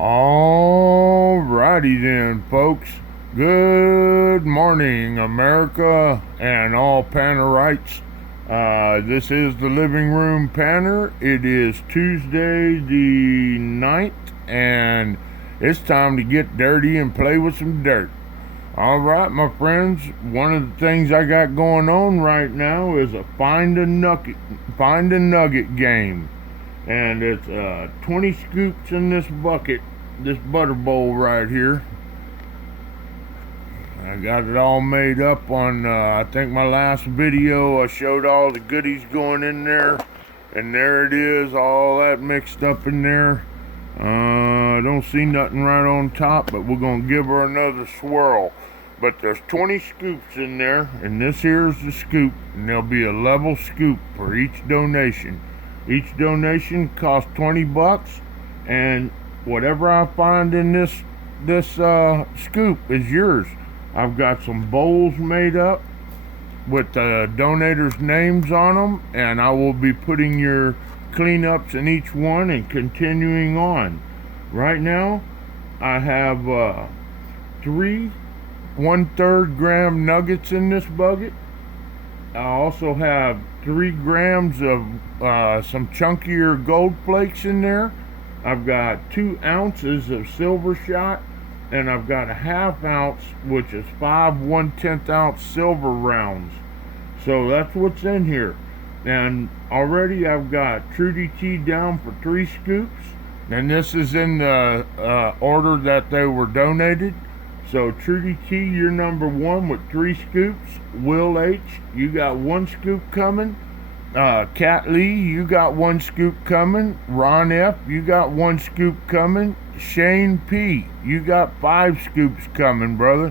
Alrighty then, folks. Good morning, America and all Pannerites. This is the Living Room Panner. It is Tuesday the 9th, and it's time to get dirty and play with some dirt. Alright, my friends, one of the things I got going on right now is a find a nugget game. And it's 20 scoops in this bucket, this butter bowl right here. I got it all made up on, I think my last video I showed all the goodies going in there. And there it is, all that mixed up in there. I don't see nothing right on top, but we're going to give her another swirl. But there's 20 scoops in there, and this here's the scoop. And there'll be a level scoop for each donation. Each donation costs $20, and whatever I find in this scoop is yours. I've got some bowls made up with the donators' names on them, and I will be putting your cleanups in each one and continuing on. Right now, I have 3 1/3 gram nuggets in this bucket. I also have 3 grams of some chunkier gold flakes in there. I've got 2 ounces of silver shot, and I've got a 1/2 ounce, which is 5 1/10 ounce silver rounds. So that's what's in here. And already I've got Trudy Tea down for 3 scoops, and this is in the order that they were donated. So Trudy T, you're number 1 with 3 scoops. Will H, you got 1 scoop coming. Cat Lee, you got 1 scoop coming. Ron F, you got 1 scoop coming. Shane P, you got 5 scoops coming, brother.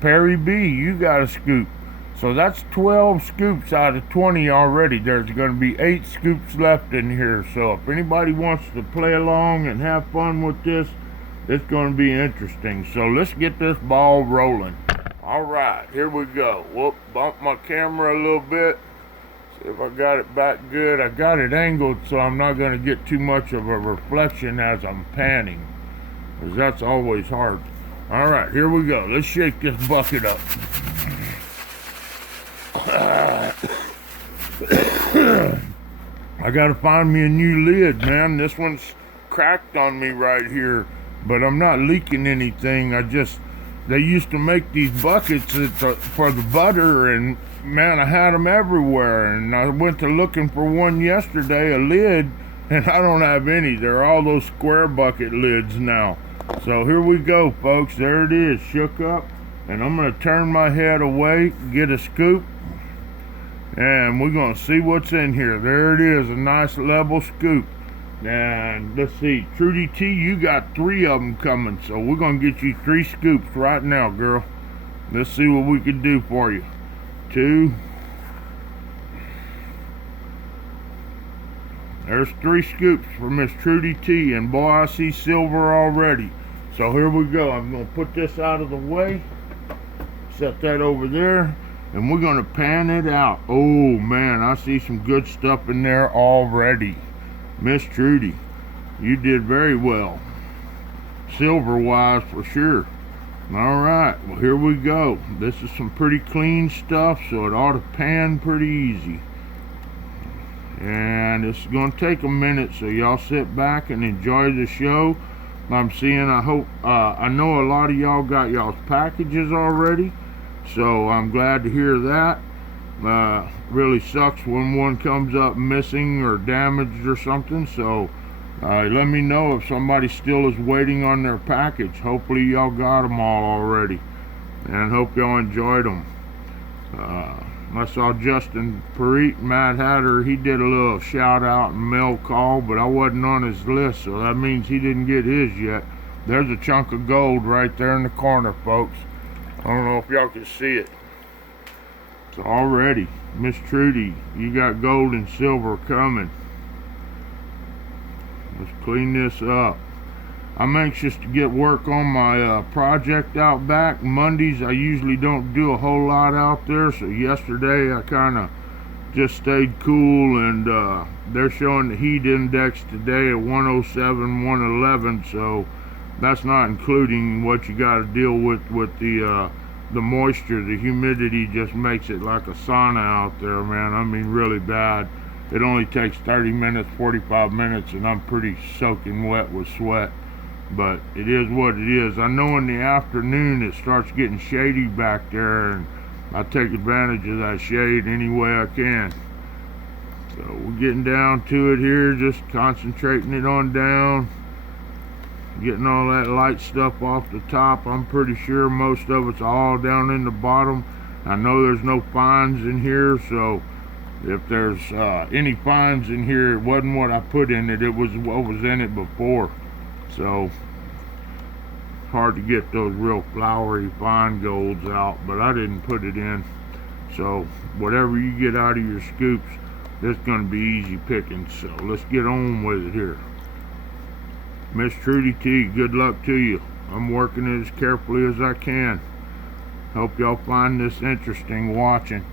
Perry B, you got a scoop. So that's 12 scoops out of 20 already. There's going to be 8 scoops left in here. So if anybody wants to play along and have fun with this, it's going to be interesting. So let's get this ball rolling. Alright, here we go. Whoop, bump my camera a little bit. See if I got it back good. I got it angled so I'm not going to get too much of a reflection as I'm panning, because that's always hard. Alright, here we go. Let's shake this bucket up. I gotta find me a new lid, man. This one's cracked on me right here. But I'm not leaking anything. They used to make these buckets for the butter, and man, I had them everywhere. And I went to looking for one yesterday, a lid, and I don't have any. They're all those square bucket lids now. So here we go, folks. There it is, shook up. And I'm going to turn my head away, get a scoop, and we're going to see what's in here. There it is, a nice level scoop. And let's see, Trudy T, you got 3 of them coming, so we're gonna get you 3 scoops right now, girl. Let's see what we can do for you. 2. There's 3 scoops for Miss Trudy T, and boy, I see silver already. So here we go. I'm gonna put this out of the way, set that over there, and we're gonna pan it out. Oh man, I see some good stuff in there already. Miss Trudy, you did very well, silver-wise for sure. Alright, well here we go. This is some pretty clean stuff, so it ought to pan pretty easy. And it's going to take a minute, so y'all sit back and enjoy the show. I know a lot of y'all got y'all's packages already, so I'm glad to hear that. Really sucks when one comes up missing or damaged or something, so let me know if somebody still is waiting on their package. Hopefully y'all got them all already, and hope y'all enjoyed them. I saw Justin Perit, Mad Hatter, he did a little shout out and mail call, but I wasn't on his list, so that means he didn't get his yet. There's a chunk of gold right there in the corner, folks. I don't know if y'all can see it. So already, Miss Trudy, you got gold and silver coming. Let's clean this up. I'm anxious to get work on my project out back. Mondays I usually don't do a whole lot out there, so yesterday I kind of just stayed cool, and they're showing the heat index today at 107, 111, so that's not including what you got to deal with the moisture. The humidity just makes it like a sauna out there, man. I mean, really bad. It only takes 30 minutes, 45 minutes, and I'm pretty soaking wet with sweat. But it is what it is. I know in the afternoon it starts getting shady back there, and I take advantage of that shade any way I can. So we're getting down to it here, just concentrating it on down, getting all that light stuff off the top. I'm pretty sure most of it's all down in the bottom. I know there's no fines in here, so if there's any fines in here, it wasn't what I put in it, it was what was in it before. So hard to get those real flowery fine golds out, but I didn't put it in. So whatever you get out of your scoops, that's going to be easy picking. So let's get on with it here. Miss Trudy T, good luck to you. I'm working it as carefully as I can. Hope y'all find this interesting watching.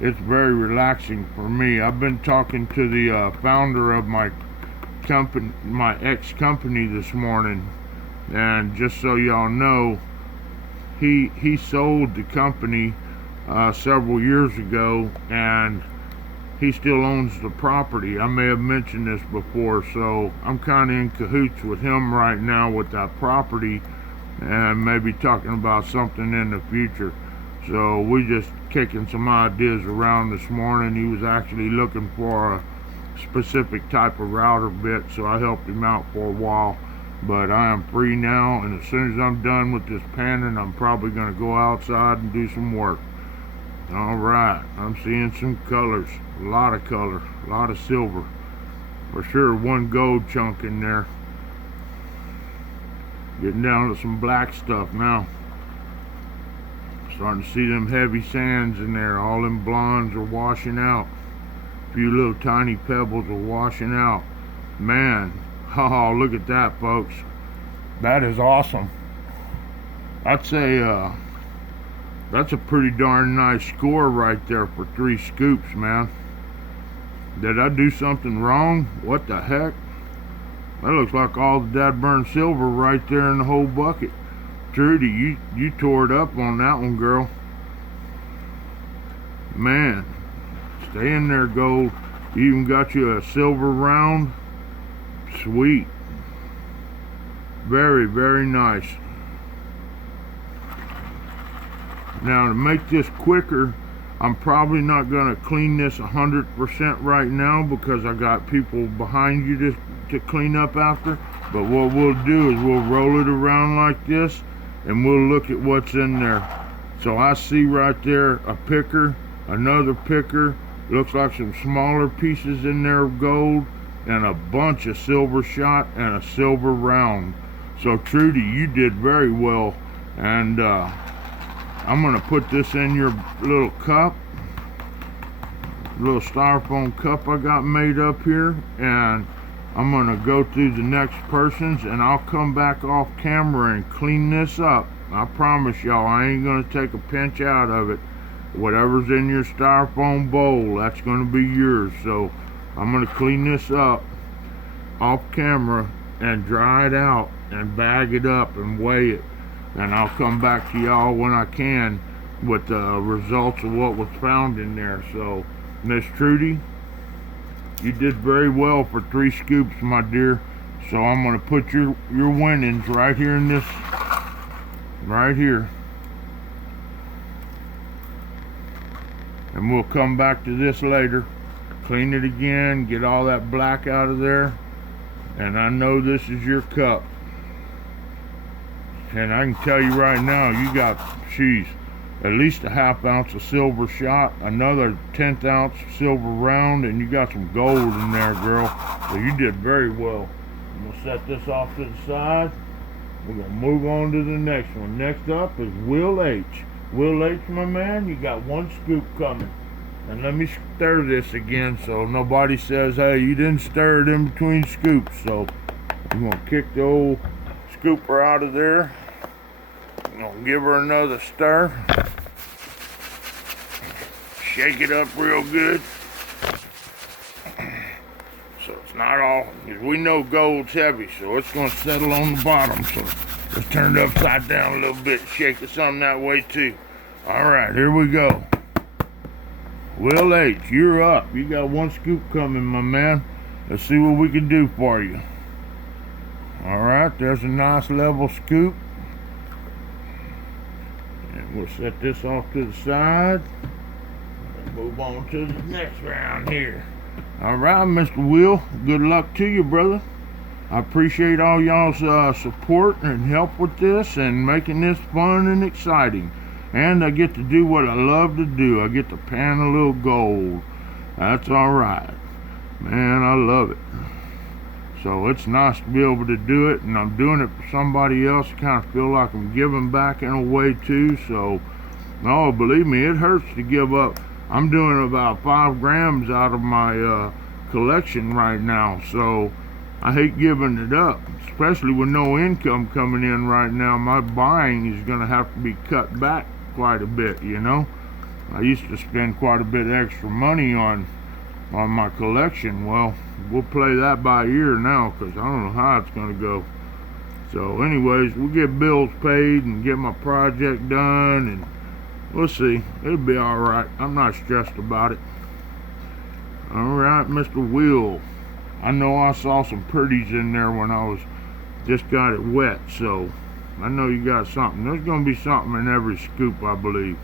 It's very relaxing for me. I've been talking to the founder of my company, my ex-company, this morning, and just so y'all know, he sold the company several years ago, and he still owns the property. I may have mentioned this before, so I'm kind of in cahoots with him right now with that property, and maybe talking about something in the future. So we just kicking some ideas around this morning. He was actually looking for a specific type of router bit, so I helped him out for a while. But I am free now, and as soon as I'm done with this panning, I'm probably going to go outside and do some work. Alright, I'm seeing some colors, a lot of color, a lot of silver. For sure, one gold chunk in there. Getting down to some black stuff now. Starting to see them heavy sands in there. All them blondes are washing out. A few little tiny pebbles are washing out. Man, oh, look at that, folks. That is awesome. I'd say that's a pretty darn nice score right there for 3 scoops, man. Did I do something wrong? What the heck? That looks like all the dadburn silver right there in the whole bucket. Trudy, you tore it up on that one, girl. Man, stay in there, gold. You even got you a silver round. Sweet. Very, very nice. Now, to make this quicker, I'm probably not going to clean this 100% right now because I got people behind you to clean up after. But what we'll do is we'll roll it around like this, and we'll look at what's in there. So I see right there a picker, another picker, looks like some smaller pieces in there of gold, and a bunch of silver shot and a silver round. So Trudy, you did very well, and I'm gonna put this in your little cup, little styrofoam cup I got made up here, and I'm gonna go through the next person's, and I'll come back off camera and clean this up. I promise y'all, I ain't gonna take a pinch out of it. Whatever's in your styrofoam bowl, that's gonna be yours. So I'm gonna clean this up off camera and dry it out and bag it up and weigh it, and I'll come back to y'all when I can with the results of what was found in there. So Miss Trudy, you did very well for 3 scoops, my dear. So I'm gonna put your winnings right here in this, right here, and we'll come back to this later, clean it again, get all that black out of there. And I know this is your cup, and I can tell you right now, you got, geez, at least a ½ ounce of silver shot, another 1/10 ounce silver round, and you got some gold in there, girl. So you did very well. I'm gonna set this off to the side. We're gonna move on to the next one. Next up is Will H. Will H, my man, you got 1 scoop coming. And let me stir this again so nobody says, hey, you didn't stir it in between scoops. So I'm gonna kick the old scooper out of there. I'm gonna give her another stir. Shake it up real good. not all, because we know gold's heavy, so it's going to settle on the bottom. So let's turn it upside down a little bit, shake it some that way too. All right, here we go. Will H, you're up. You got one scoop coming, my man. Let's see what we can do for you. All right, there's a nice level scoop. And we'll set this off to the side. Move on to the next round here. All right, Mr. Will, good luck to you, brother. I appreciate all y'all's support and help with this and making this fun and exciting. And I get to do what I love to do. I get to pan a little gold. That's all right. Man, I love it. So it's nice to be able to do it, and I'm doing it for somebody else. I kind of feel like I'm giving back in a way too. So, no, believe me, it hurts to give up. I'm doing about 5 grams out of my collection right now. So I hate giving it up, especially with no income coming in right now. My buying is going to have to be cut back quite a bit, you know. I used to spend quite a bit extra money on my collection. Well, we'll play that by ear now, because I don't know how it's going to go. So anyways, we'll get bills paid and get my project done, and we'll see. It'll be all right. I'm not stressed about it. All right, Mr. Will. I know I saw some pretties in there when I was just got it wet, so I know you got something. There's going to be something in every scoop, I believe.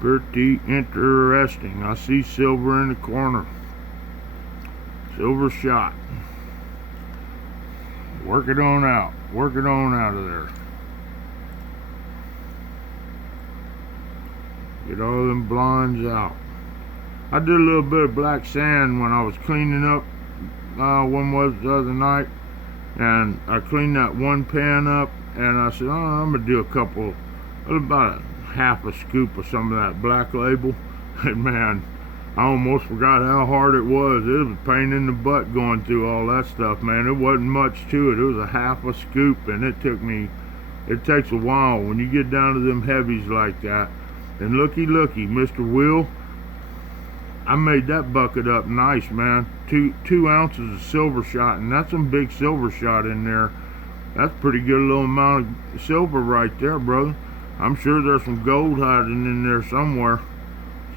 Pretty interesting. I see silver in the corner. Silver shot. Work it on out. Work it on out of there. Get all them blinds out. I did a little bit of black sand when I was cleaning up. One was the other night. And I cleaned that one pan up. And I said, oh, I'm going to do a couple, about a half a scoop of some of that Black Label. And man, I almost forgot how hard it was. It was a pain in the butt going through all that stuff, man. It wasn't much to it. It was a half a scoop, and it takes a while when you get down to them heavies like that. And looky, Mr. Will, I made that bucket up nice, man. Two ounces of silver shot, and that's some big silver shot in there. That's a pretty good little amount of silver right there, brother. I'm sure there's some gold hiding in there somewhere.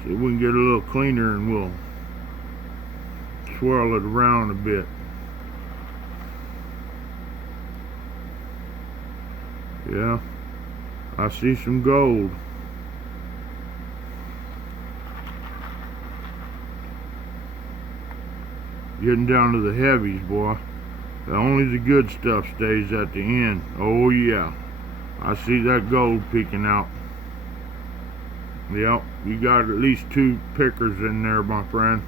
See if we can get a little cleaner and we'll swirl it around a bit. Yeah, I see some gold. Getting down to the heavies, boy. Only the good stuff stays at the end. Oh yeah. I see that gold peeking out. Yep, you got at least 2 pickers in there, my friend.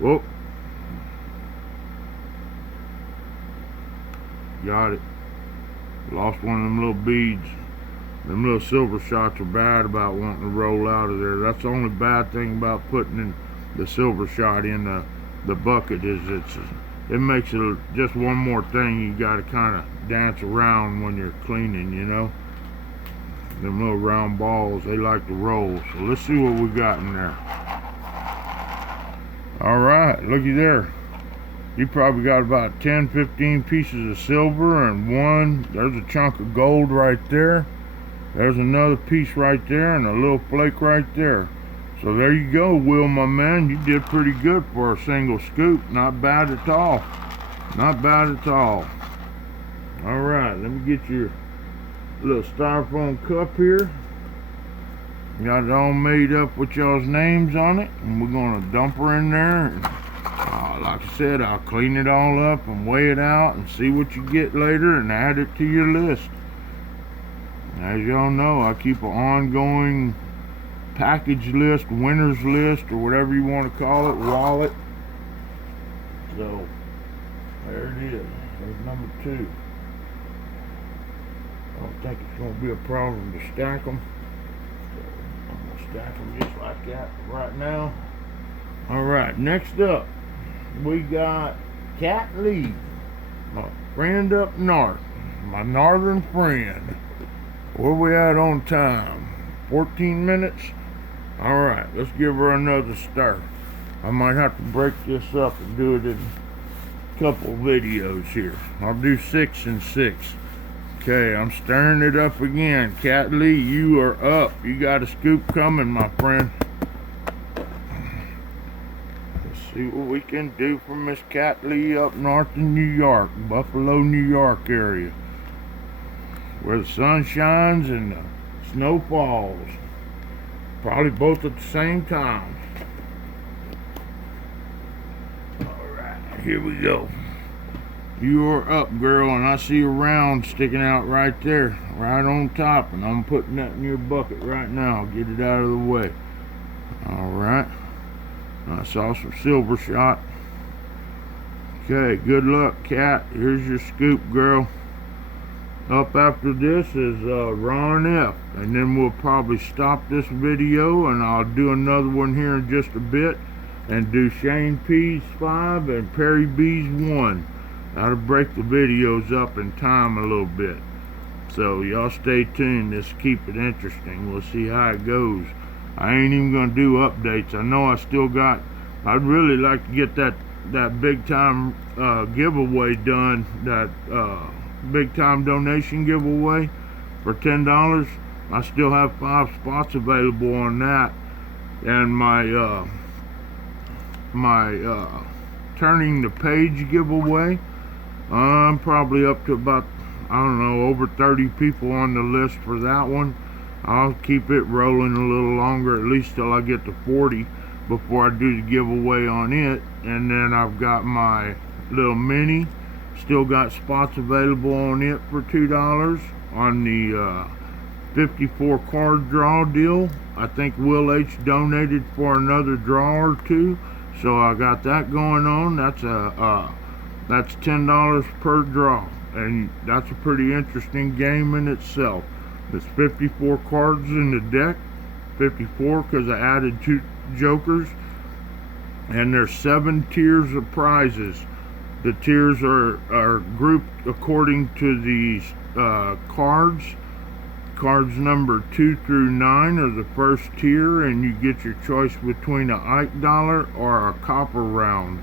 Whoop. Got it. Lost one of them little beads. Them little silver shots are bad about wanting to roll out of there. That's the only bad thing about putting in the silver shot in the bucket is it makes it just one more thing you got to kind of dance around when you're cleaning, you know. Them little round balls, they like to roll. So let's see what we got in there. All right, looky there. You probably got about 10-15 pieces of silver and there's a chunk of gold right there. There's another piece right there and a little flake right there. So there you go, Will, my man. You did pretty good for a single scoop. Not bad at all. Not bad at all. All right, let me get your little styrofoam cup here. Got it all made up with y'all's names on it, and we're gonna dump her in there. And, like I said, I'll clean it all up and weigh it out and see what you get later and add it to your list. As y'all know, I keep an ongoing package list, winner's list, or whatever you want to call it, wallet. So there it is. There's number 2. I don't think it's going to be a problem to stack them. So I'm going to stack them just like that right now. Alright, next up, we got Cat Lee, my friend up north, my northern friend. Where we at on time? 14 minutes? Alright, let's give her another stir. I might have to break this up and do it in a couple videos here. I'll do 6 and 6. Okay, I'm stirring it up again. Cat Lee, you are up. You got a scoop coming, my friend. Let's see what we can do for Miss Cat Lee up north in New York, Buffalo, New York area, where the sun shines and the snow falls. Probably both at the same time. Alright, here we go. You are up, girl, and I see a round sticking out right there, right on top, and I'm putting that in your bucket right now. Get it out of the way. Alright. I saw some silver shot. Okay, good luck, Cat. Here's your scoop, girl. Up after this is Ron F. And then we'll probably stop this video, and I'll do another one here in just a bit, and do Shane P's 5 and Perry B's 1. That'll break the videos up in time a little bit. So y'all stay tuned. Let's keep it interesting. We'll see how it goes. I ain't even gonna do updates. I know I still got, I'd really like to get that big time giveaway done, that big time donation giveaway for $10. I still have 5 spots available on that, and my turning the page giveaway, I'm probably up to about, I don't know, over 30 people on the list for that one. I'll keep it rolling a little longer, at least till I get to 40 before I do the giveaway on it. And then I've got my little mini, still got spots available on it for $2 on the 54 card draw deal. I think Will H donated for another draw or 2, so I got that going on. That's $10 per draw, and that's a pretty interesting game in itself. There's 54 cards in the deck, 54 because I added 2 jokers, and there's 7 tiers of prizes. The tiers are grouped according to these cards. Cards number 2 through 9 are the first tier, and you get your choice between a Ike dollar or a copper round.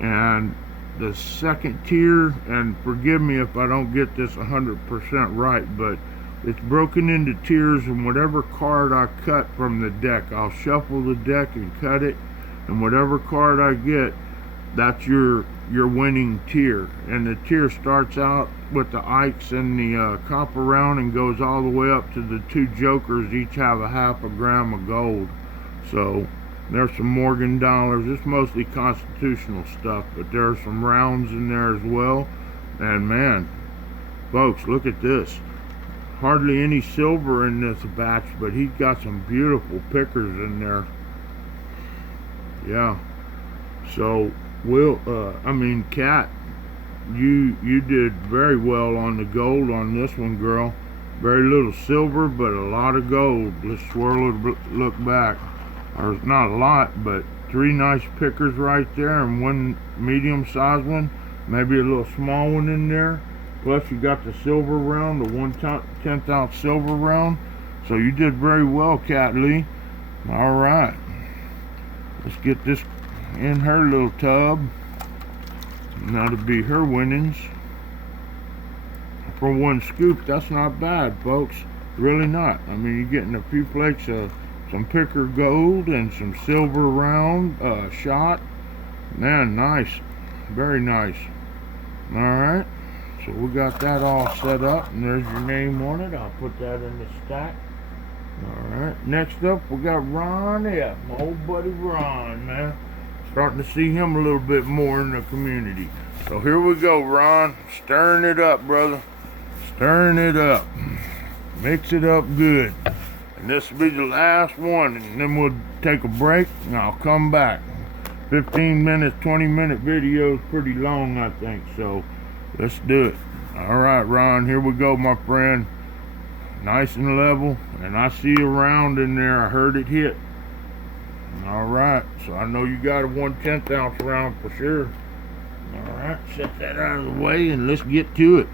And the second tier, and forgive me if I don't get this 100% right, but it's broken into tiers, and whatever card I cut from the deck, I'll shuffle the deck and cut it, and whatever card I get, that's your winning tier. And the tier starts out with the Ikes and the copper round and goes all the way up to the 2 jokers, each have a half a gram of gold. So there's some Morgan dollars. It's mostly constitutional stuff, but there are some rounds in there as well. And man, folks, look at this. Hardly any silver in this batch, but he's got some beautiful pickers in there. Yeah. So Cat, you did very well on the gold on this one, girl. Very little silver, but a lot of gold. Let's swirl it, look back. There's not a lot, but 3 nice pickers right there, and 1 medium-sized one, maybe a little small one in there. Plus you got the silver round, the 1/10 ounce silver round. So you did very well, Cat Lee. All right, let's get this in her little tub. And that'll be her winnings. For 1 scoop, that's not bad, folks. Really not. I mean, you're getting a few flakes of some picker gold and some silver round shot. Man, nice. Very nice. Alright. So we got that all set up, and there's your name on it. I'll put that in the stack. Alright. Next up, we got Ron F. My old buddy Ron, man. Starting to see him a little bit more in the community. So here we go, Ron. Stirring it up, brother. Stirring it up. Mix it up good. And this will be the last one, and then we'll take a break, and I'll come back. 15 minutes, 20-minute video is pretty long, I think, so let's do it. All right, Ron, here we go, my friend. Nice and level, and I see a round in there. I heard it hit. All right, so I know you got a 1/10 ounce round for sure. All right, set that out of the way, and let's get to it.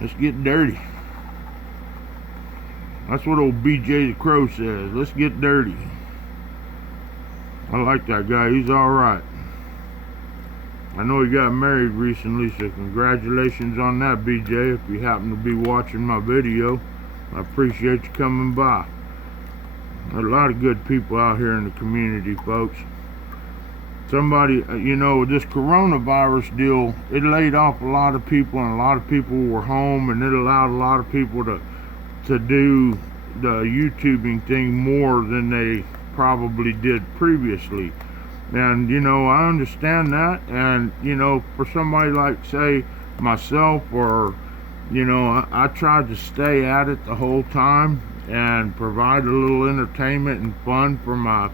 Let's get dirty. That's what old BJ the Crow says. Let's get dirty. I like that guy. He's all right. I know he got married recently, so congratulations on that, BJ. If you happen to be watching my video, I appreciate you coming by. There's a lot of good people out here in the community, folks. Somebody, this coronavirus deal, it laid off a lot of people, and a lot of people were home, and it allowed a lot of people to do the YouTubing thing more than they probably did previously. And I understand that. And for somebody like, say, myself, or I tried to stay at it the whole time and provide a little entertainment and fun for my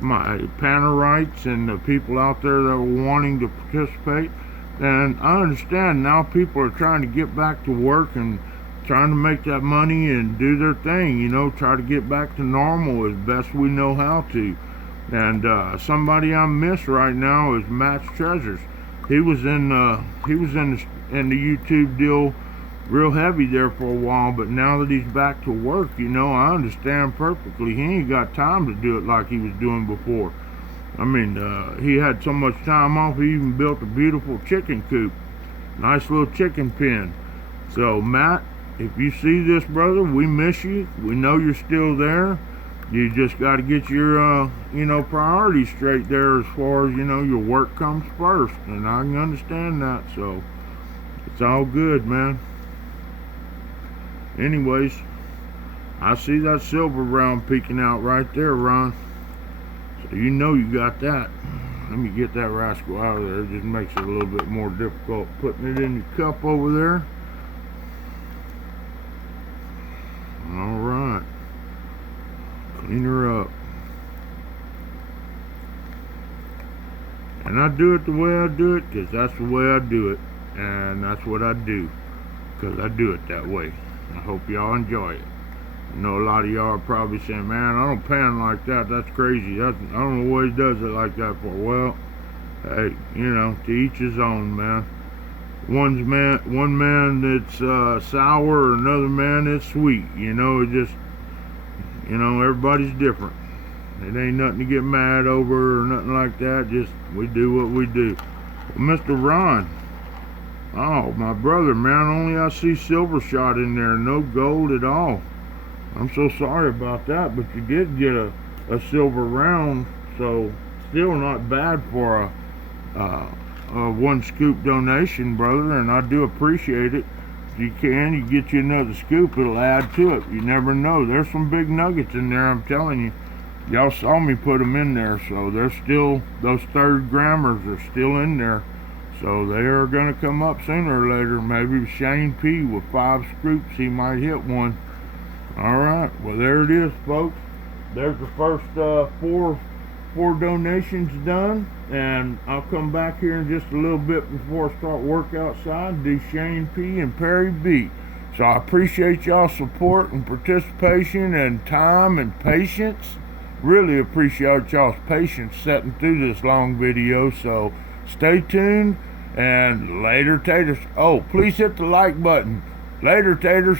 Panerites and the people out there that were wanting to participate. And I understand now people are trying to get back to work and trying to make that money and do their thing, try to get back to normal as best we know how to. And somebody I miss right now is Matt's Treasures. He was in the YouTube deal real heavy there for a while, but now that he's back to work, I understand perfectly. He ain't got time to do it like he was doing before. I mean, he had so much time off, he even built a beautiful chicken coop. Nice little chicken pen. So, Matt, if you see this, brother, we miss you. We know you're still there. You just got to get your, priorities straight there as far as, your work comes first. And I can understand that, so it's all good, man. Anyways, I see that silver round peeking out right there, Ron. So you got that. Let me get that rascal out of there. It just makes it a little bit more difficult putting it in your cup over there. All right. Clean her up. And I do it the way I do it because that's the way I do it. And that's what I do because I do it that way. I hope y'all enjoy it. I know a lot of y'all are probably saying, man, I don't pan like that. That's crazy. I don't know what he does it like that for. Well, hey, to each his own, man. One man that's sour, another man that's sweet. It just, everybody's different. It ain't nothing to get mad over or nothing like that. Just, we do what we do. Well, Mr. Ron. Oh, my brother, man, only I see silver shot in there, no gold at all. I'm so sorry about that, but you did get a silver round, so still not bad for a one scoop donation, brother, and I do appreciate it. If you can, you get you another scoop, it'll add to it. You never know. There's some big nuggets in there, I'm telling you. Y'all saw me put them in there, so they're still, those 3rd grammers are still in there. So they are going to come up sooner or later. Maybe Shane P with 5 scoops, he might hit one. All right, well there it is, folks. There's the first 4 donations done, and I'll come back here in just a little bit before I start work outside and do Shane P and Perry B. So I appreciate y'all's support and participation and time and patience. Really appreciate y'all's patience sitting through this long video. So stay tuned, and later, taters. Oh, please hit the like button. Later, taters.